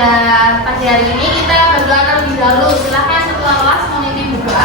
pada pagi hari ini kita berdoa terlebih dahulu. Silahkan ketua kelas mau dibuka.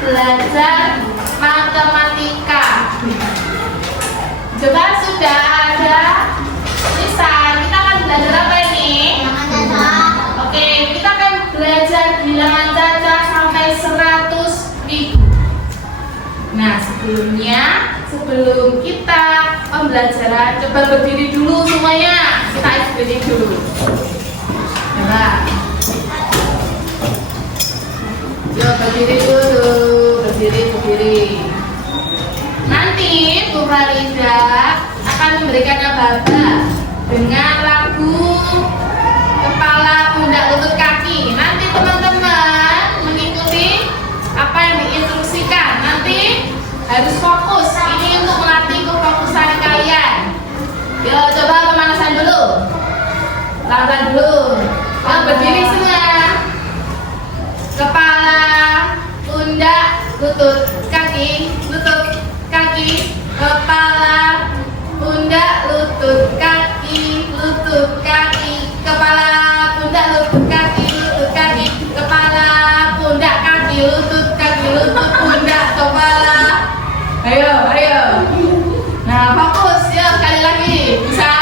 Belajar matematika. Coba sudah ada tulisan. Kita akan belajar apa ini? Oke, kita akan belajar bilangan caca sampai 100.000. Nah, sebelum kita pembelajaran, coba berdiri dulu semuanya. Kita berdiri dulu. Coba. Yuk, berdiri dulu. Berdiri. Nanti Bu Farida akan memberikan aba-aba dengan lagu kepala, pundak, lutut, kaki. Nanti teman-teman mengikuti apa yang diinstruksikan. Nanti harus fokus. Ini untuk melatih kefokusan kalian. Yuk, coba pemanasan dulu. Langkah dulu. Yuk, berdiri semua. Kepala, pundak, lutut, kaki, kepala, pundak, lutut, kaki, kepala, pundak, lutut, kaki, kepala, pundak, kaki, lutut, pundak, kepala. Ayo. Nah, fokus ya, sekali lagi. Bisa?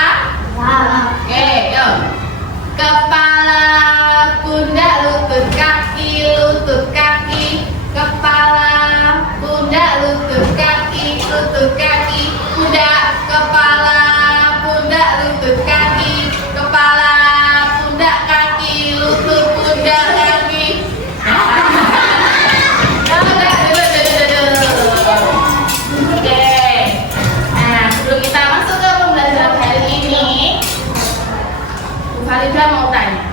Oke, yuk. Kepala, pundak, lutut, kaki, kepala, pundak, lutut, kaki, pundak, kepala, pundak, lutut, kaki, kepala, pundak, kaki, lutut, pundak, kaki. Oke. Nah, sebelum kita masuk ke pembelajaran hari ini, Bu Farida mau tanya.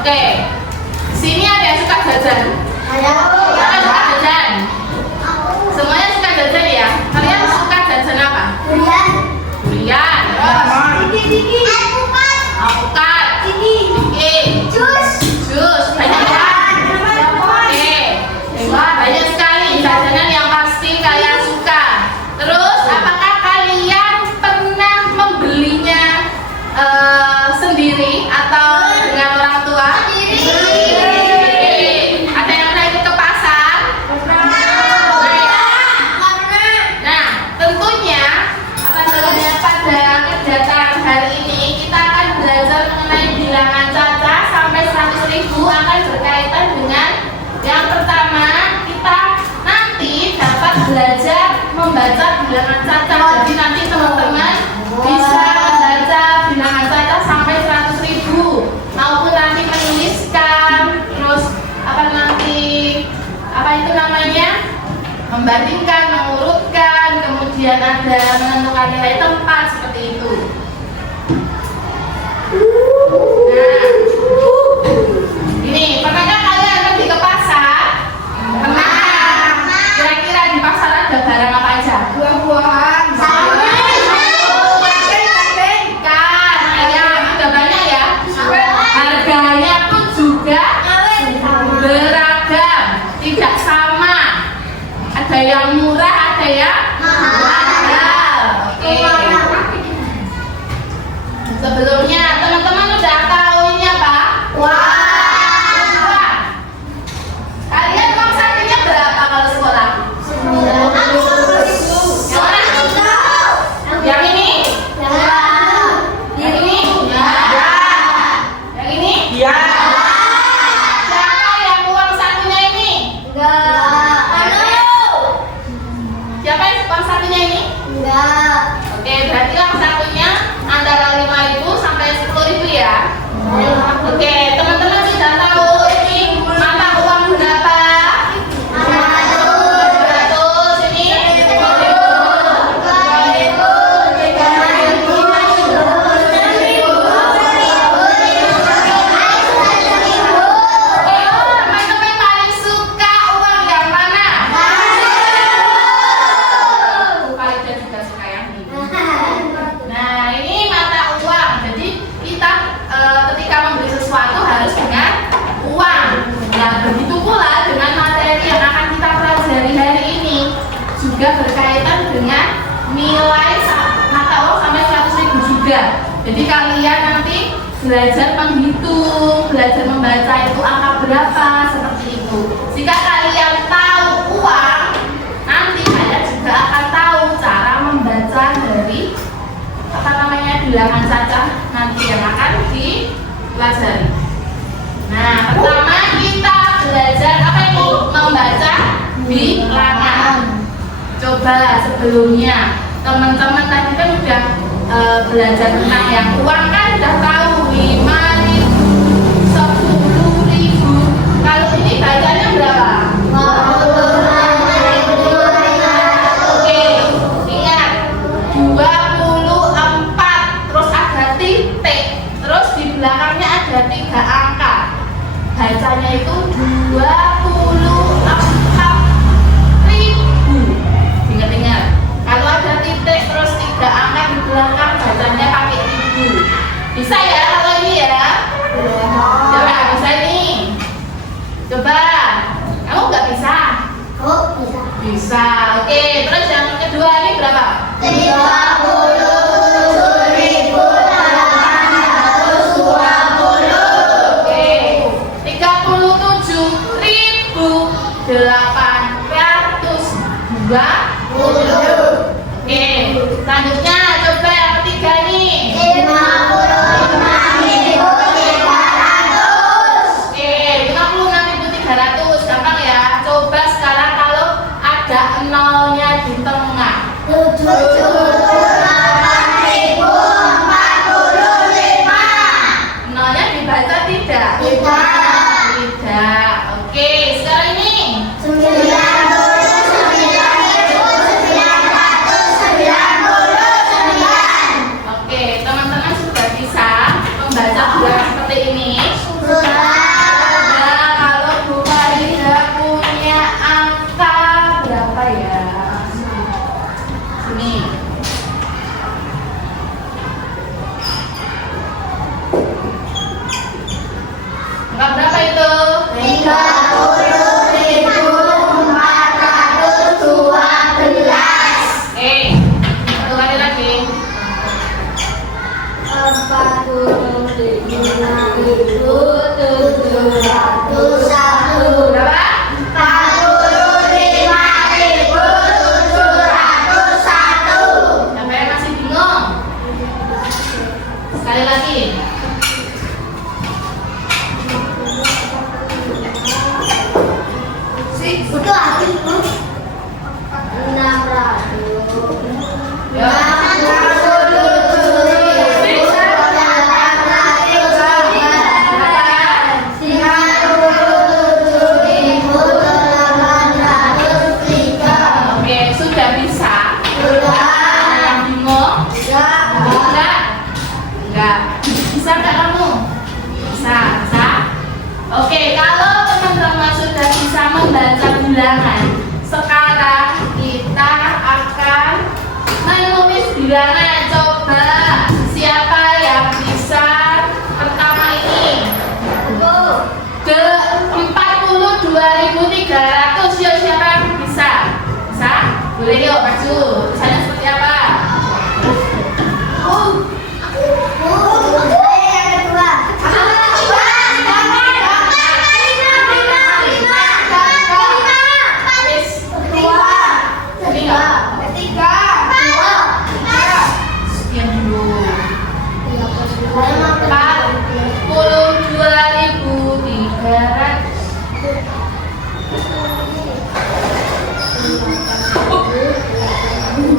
Oke, sini ada yang suka jajan. Siapa suka jajan? Semuanya suka jajan ya? Kalian suka jajan apa? Durian. Alpukat. Jus. Banyak ya? Oke, banyak sekali jajanan yang pasti kalian suka. Terus, apakah kalian pernah membelinya sendiri atau dengan orang tua? Ada yang pernah ikut ke pasar? Nah, tentunya pada kegiatan hari ini kita akan belajar mengenai bilangan caca sampai 100.000. Akan berkaitan dengan yang pertama, kita nanti dapat belajar membaca bilangan caca. Jadi nanti teman-teman bisa membaca bilangan caca sampai 100.000, maupun nanti menuliskan, terus membandingkan, mengurutkan, kemudian ada menentukan nilai tempat seperti itu. Nah, ini pernahkah kalian pergi ke pasar? Pernah. Kira-kira di pasar ada barang apa aja? Buah-buahan. Harganya pun juga beragam, tidak sama. Ada yang murah, ada yang mahal. Oke. Enggak. Oke, berarti uang sakunya antara 5.000 sampai 10.000 ya. Oke, teman-teman sudah tahu ini mata uang berapa? 100, ini 10.000. Juga berkaitan dengan nilai mata uang sampai 100.000 juga. Jadi kalian nanti belajar menghitung, belajar membaca itu angka berapa seperti itu. Jika kalian tahu uang, nanti kalian juga akan tahu cara membaca dari bilangan saja nanti yang akan dipelajari. Nah, pertama kita belajar apa itu? Membaca bilangan. Coba sebelumnya teman-teman tadi kan udah belajar tentang yang uang kan udah tahu 5.000, 10.000. Kalau ini bacanya berapa? 25.000. Oke, ingat 24 terus ada titik, terus di belakangnya ada 3 angka. Bacanya itu 24.000. Ingat-ingat, kalau ada titik terus 3 angka di belakang bacanya pakai 1000. Bisa ya kalau ini ya? Coba bisa ini. Coba. Kamu nggak bisa? Oh, bisa. Bisa. Oke, terus yang kedua ini berapa? 37.820. Oke. 37.820. Oke, selanjutnya coba yang ketiga nih. 56.300. Oke, 56.300. Gampang ya. Coba sekarang kalau ada nolnya di tengah. 77.845. Nolnya dibaca tidak? Tidak. Tidak. Oke, sekarang ini. 90.999. Oke, teman-teman sudah bisa membaca bilangan seperti ini. Sudah. Kalau Bu Farida punya angka berapa ya? Sini. Angka berapa itu? 30.412. Oke, satu kali lagi. 45.701. Berapa? 45.701. Siapa yang masih bingung? Sekali lagi. Itu habis, Bu. 600. Ya. Oke, sudah bisa. Yang bingung? Enggak. Enggak. Bisa enggak kamu? Bisa. Bisa. Oke, kalau teman-teman sudah bisa membaca bilangan, sekarang kita akan menulis bilangan. Coba siapa yang bisa pertama ini? Ke 42.300. Yuk, siapa yang bisa? Bisa? Boleh yuk maju. Misalnya seperti apa? Wis. Ini enggak? Sekian dulu. 42.300.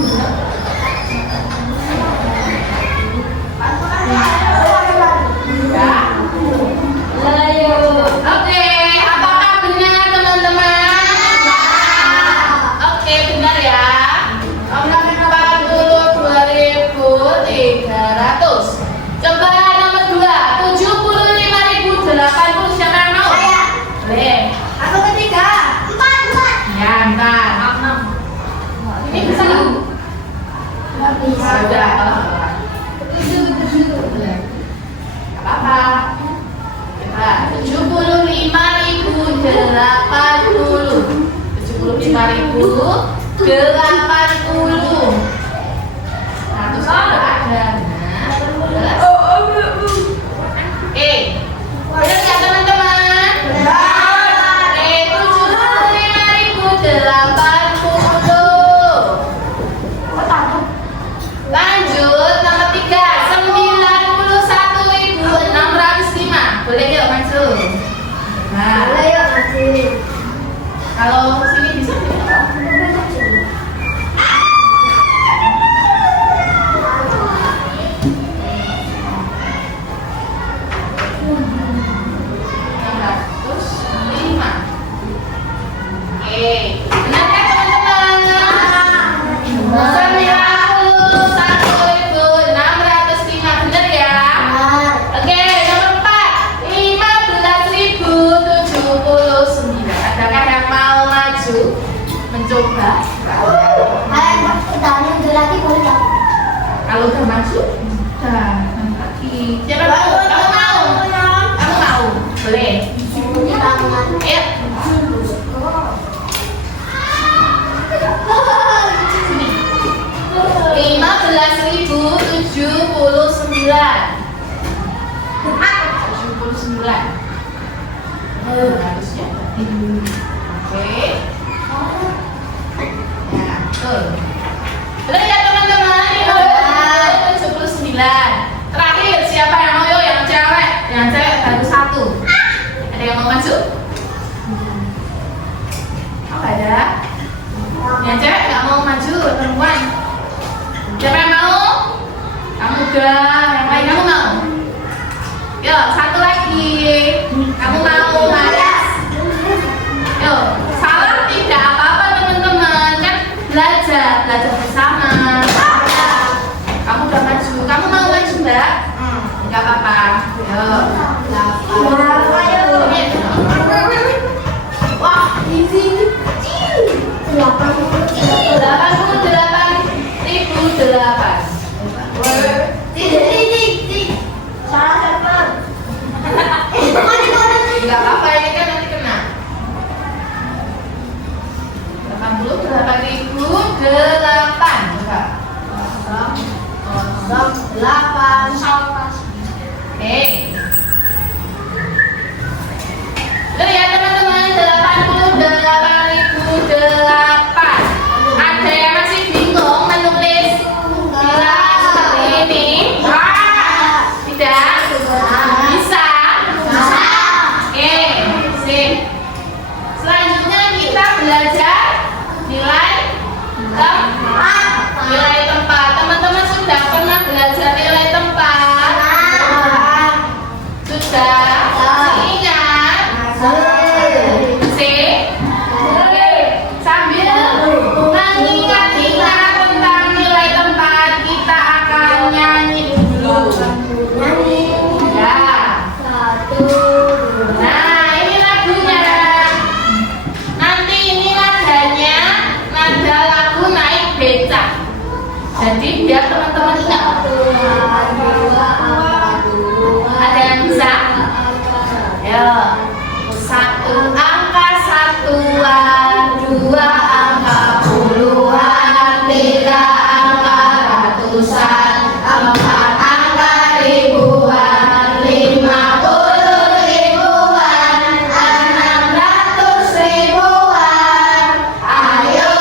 Sudah. Apa? Kita 75.080. 75.080. Nah, terus ada. Benar nggak teman-teman? Benar. 75.080. Lanjut nomor 3, 91.605. Boleh yuk masuk. Nah, kalau sini bisa tidak? Benarkah teman-teman? 91.605 benar ya? Oke, nomor 4, 15.079. Adakah yang mau maju mencoba? Kalau udah maju, udah lagi. Siapa mau? Kamu mau? Kamu mau? Boleh. Ayo. Sini. 15.079. 79. Harusnya. Oke. Ya, tuh. Benar ya teman-teman? 79. Terakhir siapa yang mau yuk? Yang cewek. Yang cewek baru 1. Ada yang mau maju? Oh, ada. Yang cewek nggak mau maju, perempuan. Siapa yang mau? Kamu udah. Yang lain kamu mau? Yuk, 1 lagi. Kamu mau? Maras? Yuk, salah tidak apa-apa teman-teman. Kan belajar bersama. Kamu udah maju. Kamu mau maju enggak? Enggak apa-apa. Yuk. Wah, di sini. 88.008. Enggak apa-apa, ini kan nanti kena. 88.008. Coba. 08. Oke. Benar ya teman-teman, 88.008. Ada yang masih bingung menulis bilang seperti ini? Tidak? Bisa? Oke, sip. Selanjutnya kita belajar nilai tempat. Nilai tempat. Teman-teman sudah pernah belajar nilai tempat? Sudah? Masih ingat? Sip. Oke, sambil mengingat-ingat tentang nilai tempat, kita akan nyanyi dulu. Ya. Nah, ini lagunya. Nanti ini nadanya nada lagu naik becak. Jadi biar teman-teman ingat. Ada yang bisa? Ya. 1 angka satuan, 2 angka puluhan, 3 angka ratusan, 4 angka ribuan, 50 ribuan, 600 ribuan. Ayo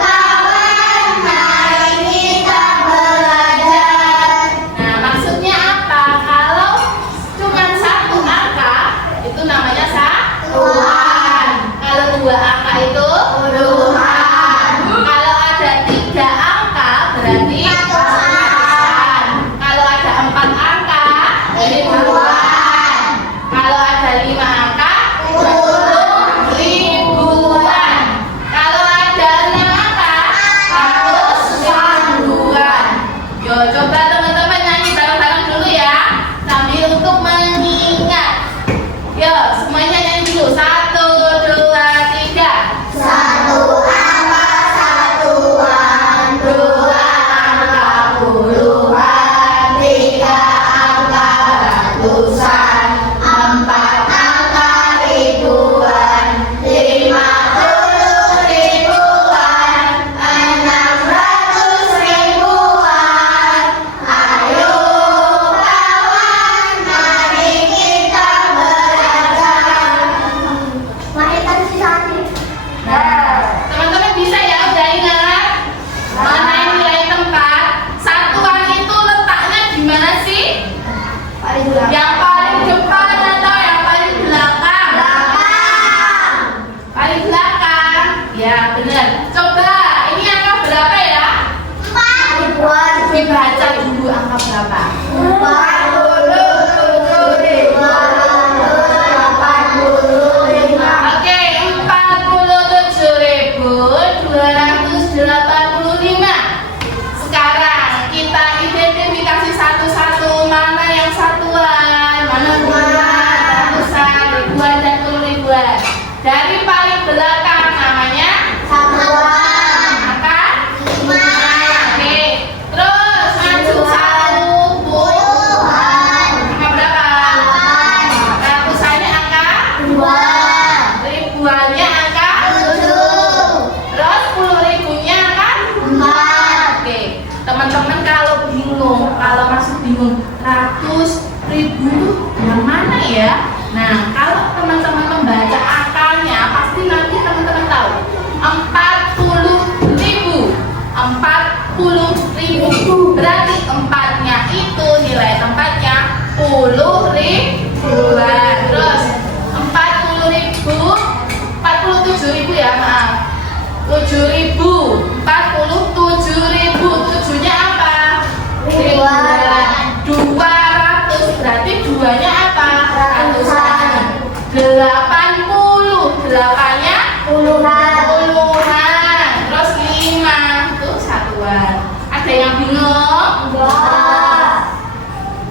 kawan, mari kita belajar. Nah, maksudnya apa? Kalau cuma 1 angka, itu namanya satuan. Kalau 2 angka itu teman-teman kalau bingung, kalau masih bingung ratus ribu yang mana ya? Nah, kalau teman-teman membaca angkanya pasti nanti teman-teman tahu 40.000. 40.000 berarti empatnya itu nilai tempatnya 10.000-an. Terus 40.000, 47.000 ya, maaf. 7.000, 47.000. Tujuhnya apa? Ribuan. 200 berarti duanya apa? Ratusan. 80, 8-nya Puluhan. puluhan. Terus 5 itu satuan. Ada yang bingung? Enggak.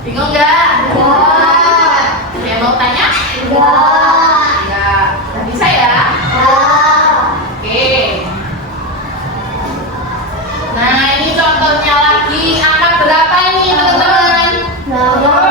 Bingung nggak? Enggak. Ada yang mau tanya? Enggak. Ya, udah bisa ya? Enggak. Oke. Nah, ini contohnya lagi. Angka berapa ini teman-teman? Berapa?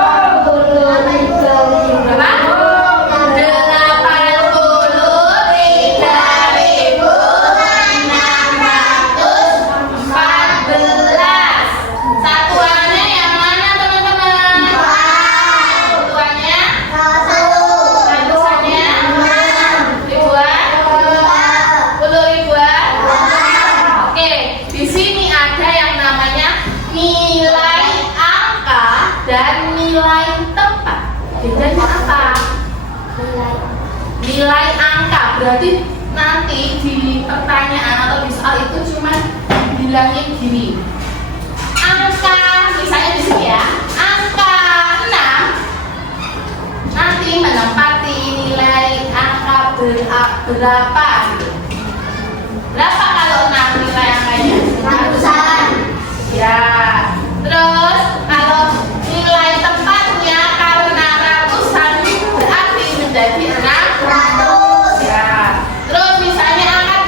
83.614. Satuannya yang mana teman-teman? Satuannya? Ratusannya? Ribuan? 10.000-an? Oke, di sini ada yang namanya nilai angka dan nilai tempat. Bedanya apa? Nilai angka berarti nanti di pertanyaan atau di soal itu cuma bilangin gini. Angka, misalnya di sini ya, angka 6 nanti menempati nilai angka berapa? Berapa kalau 6 nilai angkanya? Ratusan. Ya. Terus kalau nilai tempatnya karena ratusan berarti menjadi 600. Ya. Terus misalnya angka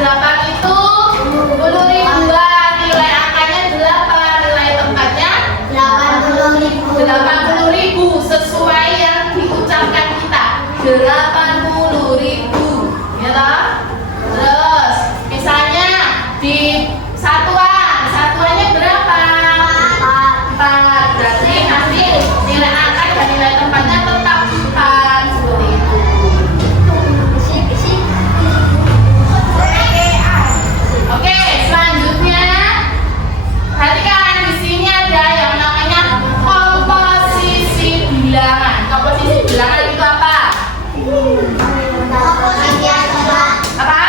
8 itu 10.000-an. Nilai angkanya 8, nilai tempatnya 80.000 sesuai yang diucapkan kita. 80.000. Ya toh? Terus misalnya di satuannya berapa? 4. Berarti nanti nilai angka dan nilai tempatnya tetap 4 seperti itu. Oke, selanjutnya perhatikan di sini ada yang namanya komposisi bilangan. Komposisi bilangan itu apa? Apa?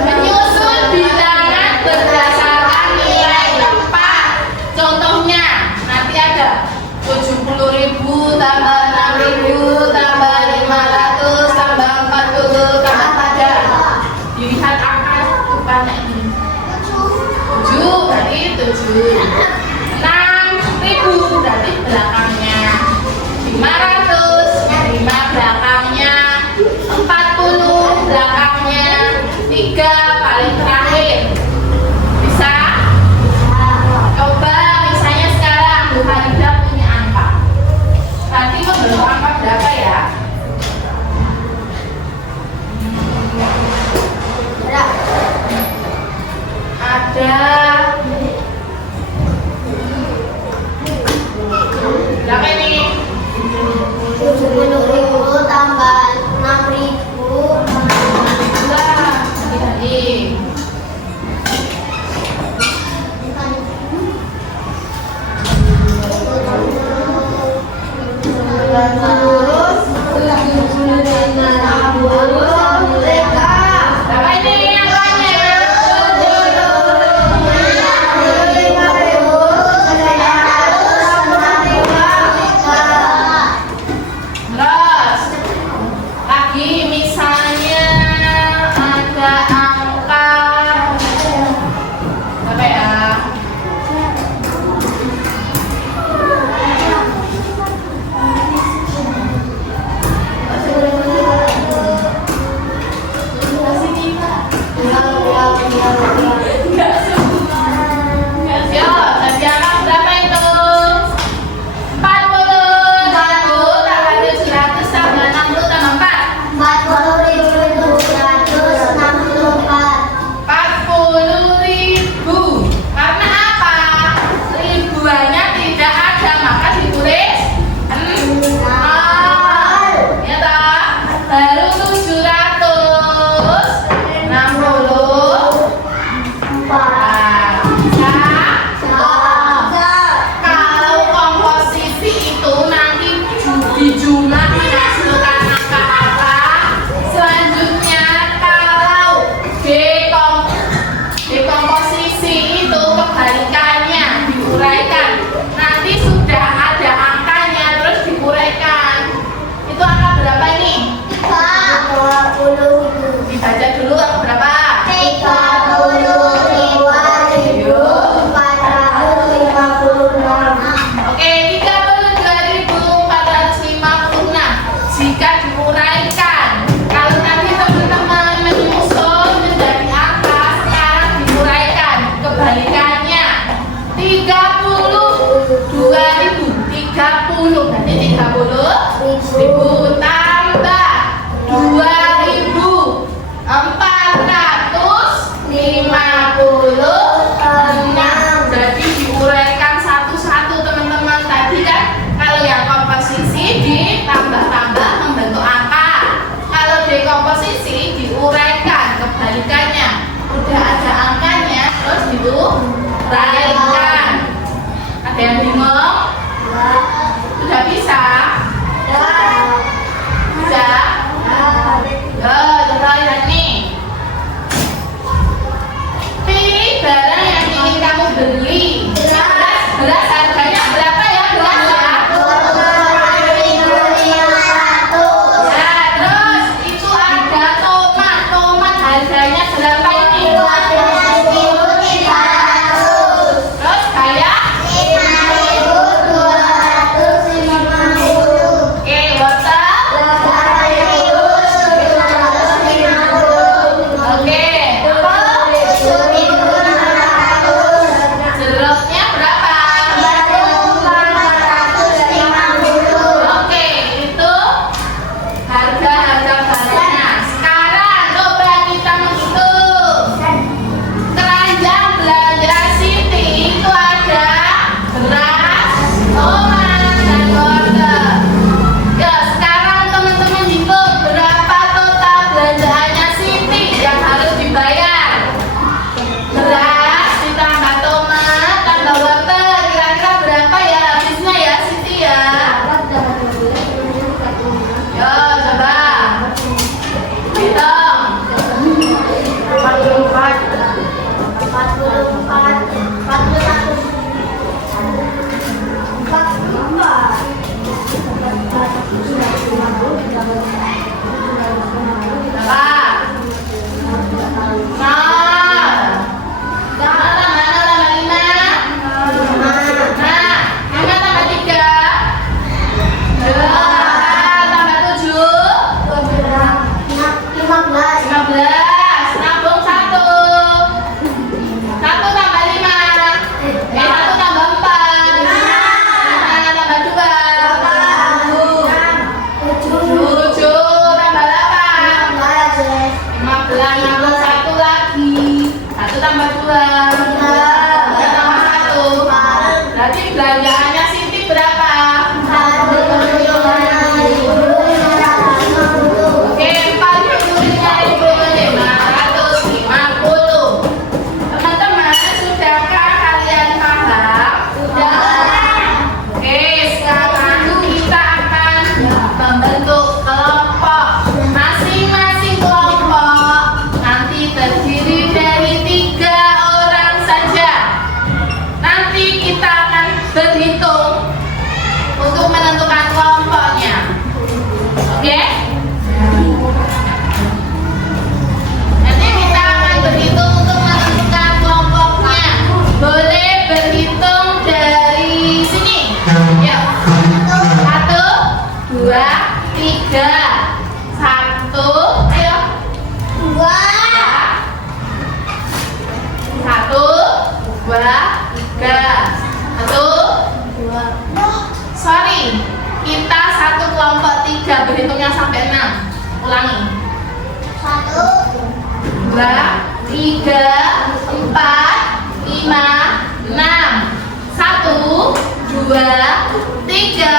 Menyusun bilangan berdasarkan nilai tempat. Contohnya nanti ada 70.000 tambah 6.000 tambah 500 tambah 40 tambah 3. Dilihat angka depannya ini. 7 berarti 7. 6.000 berarti belakangnya. 500 belakangnya. 40 belakangnya. 3 paling terakhir. Bisa? Coba misalnya sekarang Bu Farida punya angka. Berarti membentuk angka berapa ya? Ada berapa ini? 70.000 tambah 6.000. Tadi. Berapa ini angkanya? Terus lagi misalnya ada angka berapa ya? 30 berarti 30.000 tambah 2.456. Jadi diuraikan satu-satu teman-teman. Tadi kan kalau yang komposisi ditambah-tambah membentuk angka. Kalau dekomposisi diuraikan kebalikannya. Udah ada angkanya terus diuraikan. Ada yang bingung? Sudah bisa? Bisa? Coba lihat nih. Pilih barang yang ingin kamu beli. Beras harganya berapa ya? Beras ya? Ya, terus itu ada tomat. Tomat harganya berapa ini? Terus kayak? Oke, wortel? Oke, jeruknya berapa? Oke, itu harga-harga barangnya. Sekarang coba kita menghitung. Keranjang belanja Siti itu ada beras, tomat, dan wortel. Ya, sekarang teman-teman hitung berapa total belanjaannya Siti yang harus dibayar. Beras ditambah tomat tambah wortel, kira-kira berapa ya habisnya ya Siti ya? Yo, coba hitung. 15, nabung 1 tambah 5, 1 tambah 4, 5 tambah 2, 7 tambah 8, 15, nabung 1 lagi, 1 tambah 2, 2 tambah 1, berarti belanjaannya Siti berapa? Oke, 45.550. Teman-teman, sudahkah kalian paham? Sudah. Oke, sekarang kita akan membentuk kelompok. Masing-masing kelompok nanti terdiri dari 3 orang saja. Nanti kita akan berhitung untuk menentukan kelompoknya. Oke? Nanti kita akan berhitung untuk menentukan kelompoknya. Boleh berhitung dari sini. Yuk. 1, 2, 3. 1, ayo. 1, 2, 3. 1, sorry, kita satu kelompok 3 berhitungnya sampai 6. Ulangi. 1, 2, 3, 4, 5, 6. 1, 2, 3,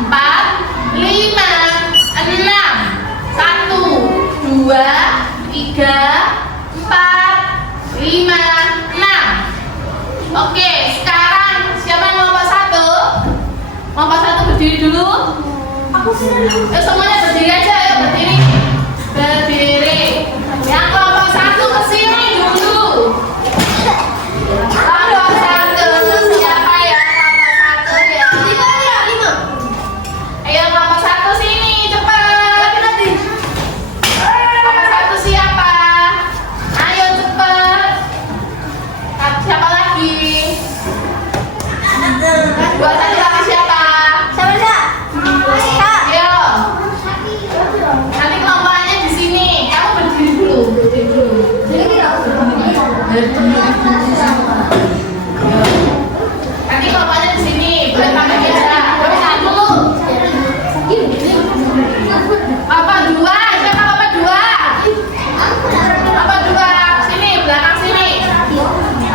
4, 5, 6. 1, 2, 3, 4, 5, 6. Oke, sekarang siapa yang kelompok 1? Kelompok 1 berdiri dulu. Semuanya berdiri aja, ayo berdiri. Berdiri. Yang kelompok 1 kesini dulu. Kelompok 1 siapa ya? Kelompok 1 ya. Ayo kelompok 1 sini cepat. Kelompok 1 siapa? Ayo cepat. Siapa lagi? Buat lagi siapa? Ayo. Nanti kelompokannya di sini. Kamu berdiri dulu. Nanti kelompokannya di sini. Boleh pakai meja. Kamu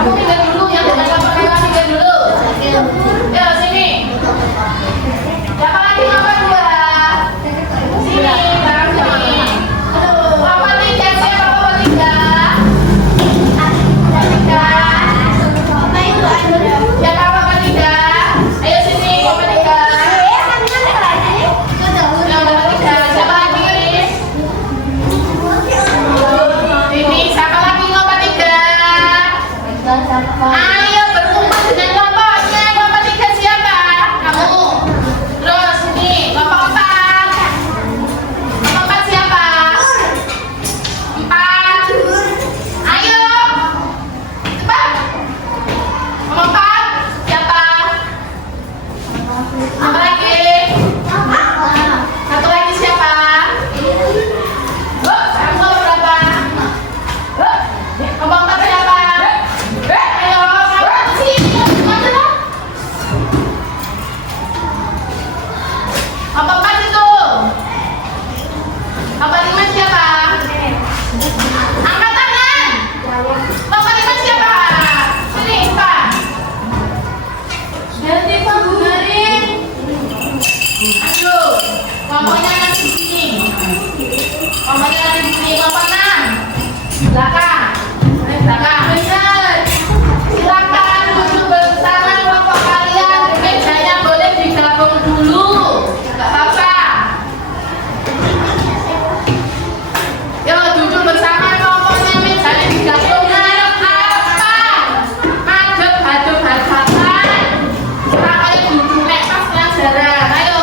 kamu minggir dulu ya, jangan kelompok lewat, minggir dulu. Yo sini. Siapa lagi nomor 2? Sini, barang sini. Kelompok 3 siapa kelompok 3? Siapa kelompok 3? Ayo sini kelompok 3. Siapa lagi ini? Ini siapa lagi kelompok 3? Ayo berkumpul dengan kelompoknya. Kelompok 3 siapa? Kamu. Terus ini kelompok 4. Kelompok 4 siapa? 4. Ayo. Cepat. Kelompok 4 siapa? Apa lagi? Satu lagi siapa? Kamu nomor berapa? Kelompok 4 siapa? Ayo, kamu ke sini. Mana lah? Kelompok 4 itu. Kelompok 5 siapa? Angkat tangan. Kelompok 5 siapa? Sini, Pak. Ganti Pak Bugarin. Ayo, kelompoknya ada di sini. Kelompoknya ada di sini. Kelompok 6. Belakang. Belakang. Benar. Silakan duduk bersama kelompok kalian. Mejanya boleh digabung dulu. Gak apa-apa. Yo, duduk bersama kelompoknya. Mejanya digabung. Madep, hadap-hadapan. Sekarang kalian duduk nek pas pelajaran. Ayo.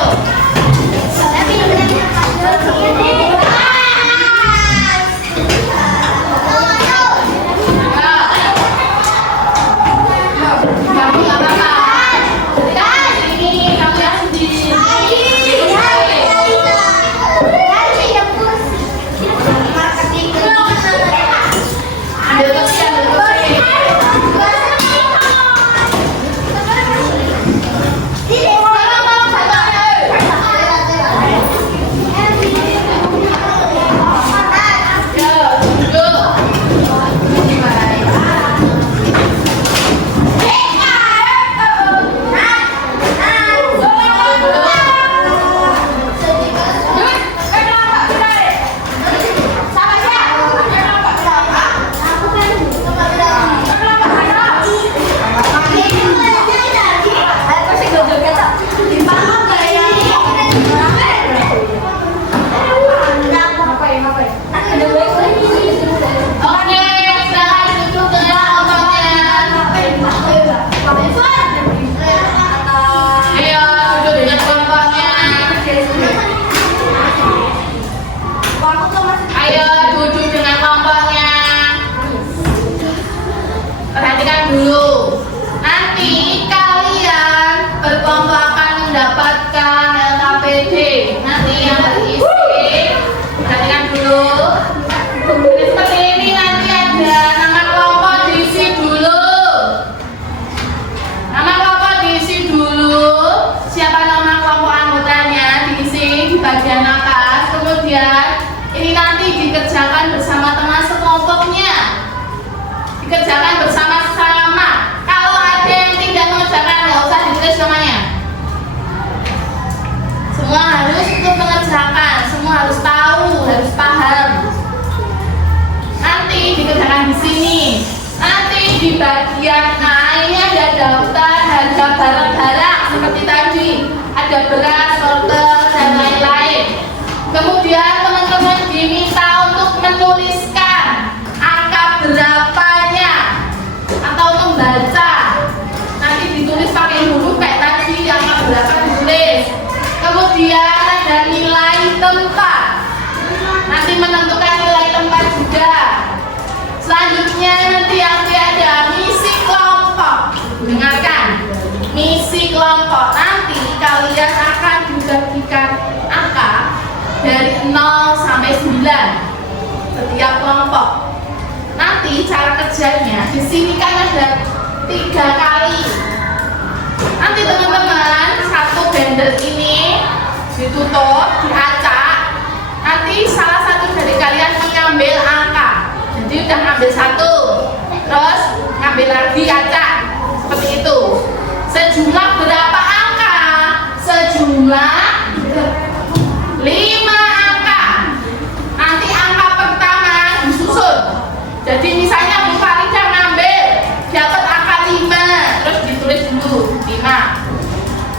Kamu gak apa-apa. Ini kamu yang sendiri. Ambil kursi, ambil kursi. Yo, duduk. Oke, silakan duduk dengan kelompoknya. Ayo, duduk dengan kelompoknya. Ayo, duduk dengan kelompoknya. Perhatikan dulu. Nanti kalian berkelompok akan mendapatkan LKPD. Nanti yang berisi. Perhatikan dulu. Seperti ini nanti ada nama kelompok diisi dulu. Nama kelompok diisi dulu. Siapa nama kelompok anggotanya diisi di bagian atas. Kemudian ini nanti dikerjakan bersama teman sekelompoknya. Dikerjakan bersama-sama. Kalau ada yang tidak mengerjakan nggak usah ditulis namanya. Semua harus ikut mengerjakan. Semua harus tahu, harus paham. Nanti dikerjakan di sini. Nanti di bagian A ini ada daftar harga barang-barang seperti tadi. Ada beras, wortel, dan lain-lain. Kemudian teman-teman diminta untuk menuliskan angka berapanya atau membaca. Nanti ditulis pakai huruf kayak tadi, angka berapa ditulis. Kemudian ada nilai tempat. Nanti menentukan nilai tempat juga. Selanjutnya nanti ada misi kelompok. Dengarkan, misi kelompok. Nanti kalian akan dibagikan angka dari 0 sampai 9 setiap kelompok. Nanti cara kerjanya di sini kan ada 3 kali. Nanti teman-teman satu bundle ini ditutup, diacak. Nanti salah satu dari kalian mengambil angka. Jadi udah ambil 1. Terus ngambil lagi kaca seperti itu. Sejumlah berapa angka? Sejumlah 5 angka. Nanti angka pertama disusun. Jadi misalnya Bu Farida ngambil dapat angka 5, terus ditulis dulu 5.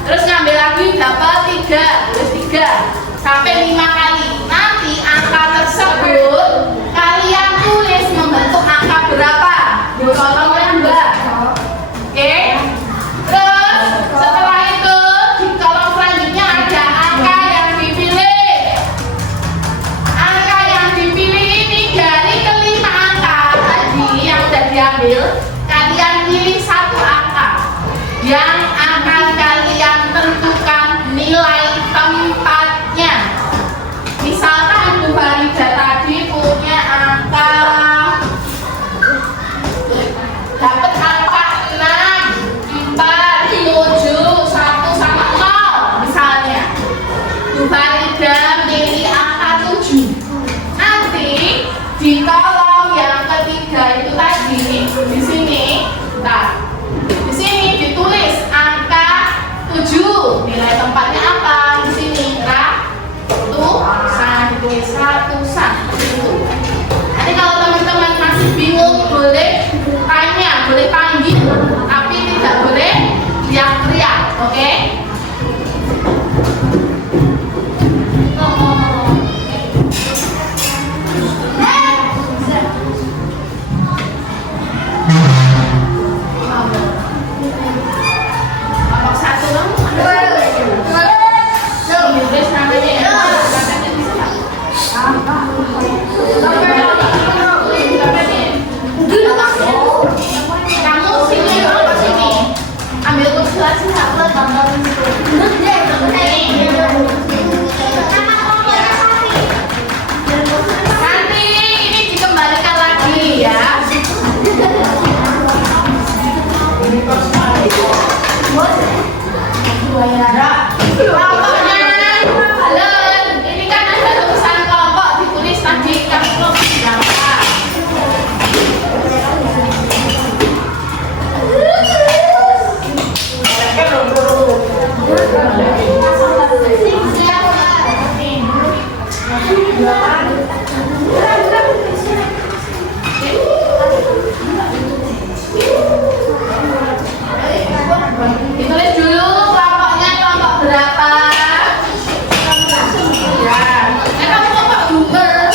Terus ngambil lagi dapat 3, tulis 3 sampai 5 kali. Nanti angka tersebut kalian tulis membentuk angka berapa? Tolong Mbak. Oke. Terus setelah itu di kolom selanjutnya ada angka yang dipilih. Angka yang dipilih ini dari kelima angka tadi yang sudah diambil, kalian pilih satu angka yang akan kalian tentukan nilai tempatnya. Misalkan Bu Farida tadi punya angka, dapat angka 6, 4, 7, 1 sama 0 misalnya. Bu Farida milih angka 7. Nanti di kolom yang ketiga itu tadi di sini, di sini ditulis angka 7. Nilai tempatnya apa? Di sini ratusan, ditulis ratusan itu. Nanti kalau teman-teman masih bingung boleh tanya, boleh panggil, tapi tidak boleh teriak-teriak, oke? Kelompok 1 dong. Tulis namanya ya. Katanya bisa. Kamu sini, sini. Ambil kursi satu, gambar di situ. Nanti ini dikembalikan lagi ya. Kelompoknya, halo, ini kan ada tulisan kelompok ditulis tadi kamu berapa? Ditulis dulu kelompoknya kelompok berapa? Ya, kamu kelompok Google.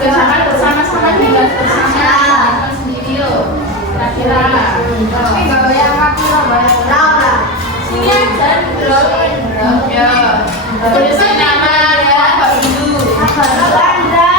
Jangan bersama-sama juga bersama sendiri loh. Kira-kira. Tapi nggak bayar aku lah, bayar berapa? Sini aja, ya. Tulisin nama ya, Pak dulu. Andra.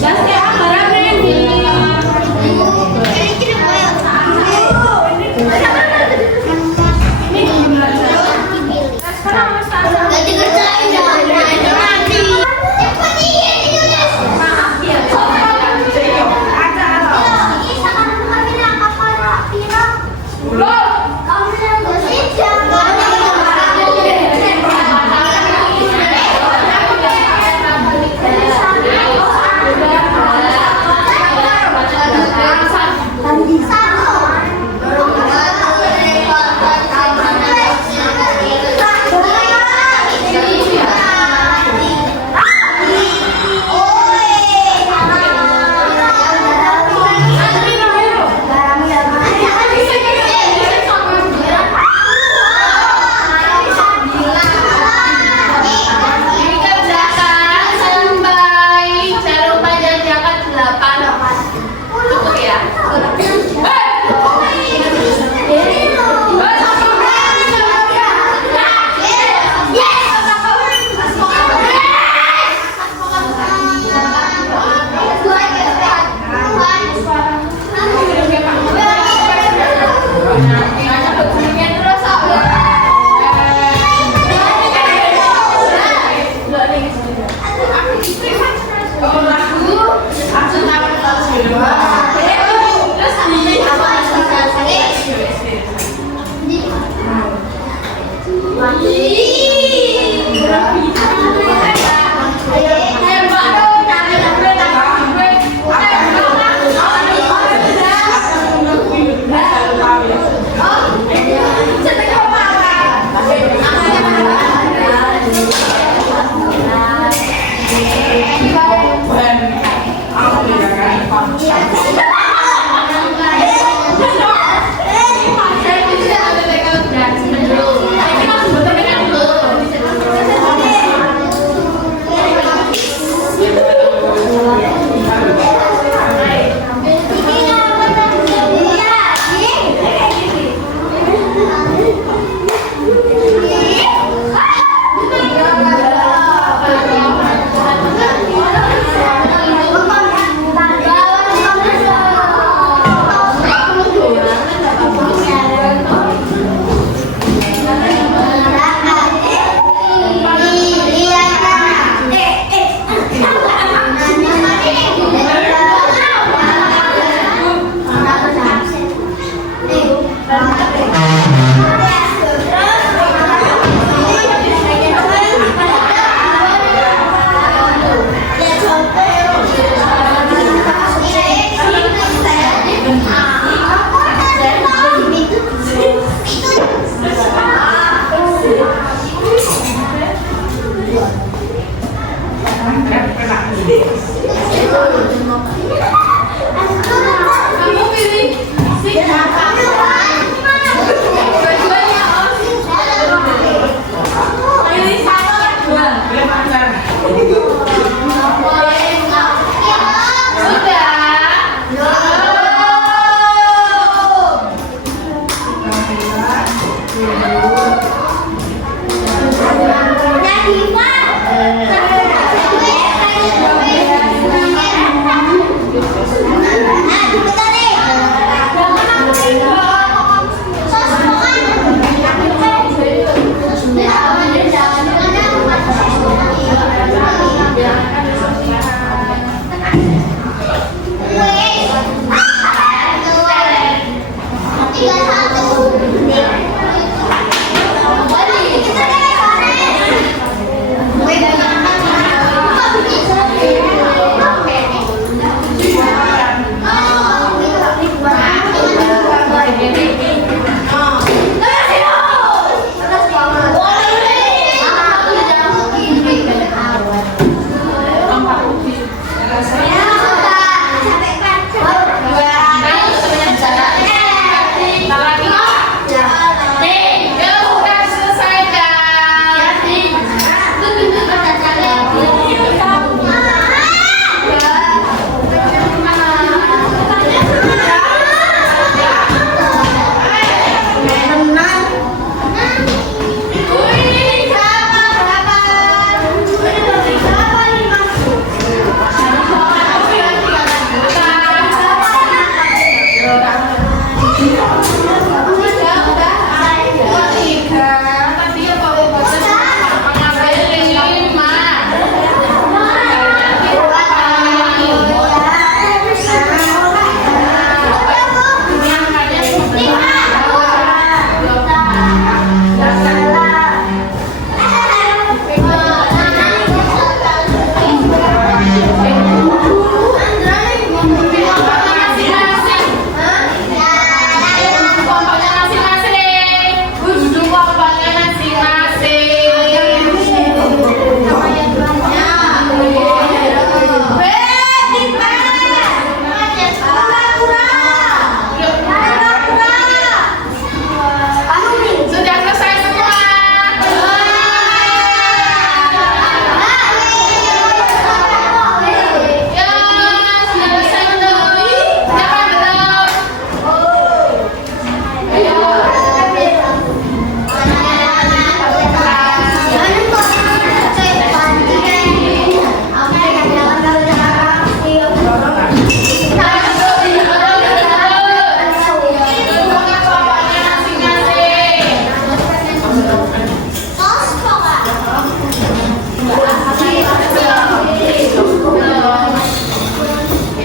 Gasnya apa Randy? Sekarang Mas Tasa. Ganti kerjain dong. Nanti. Cepat ini tulis. Maaf ya. Ini sekarang kami nak kapal pira. Loh. Kamu yang gosip jangan. Nah,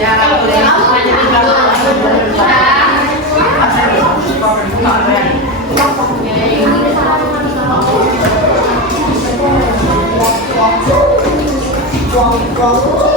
Ya, kalau semuanya tinggal Wow.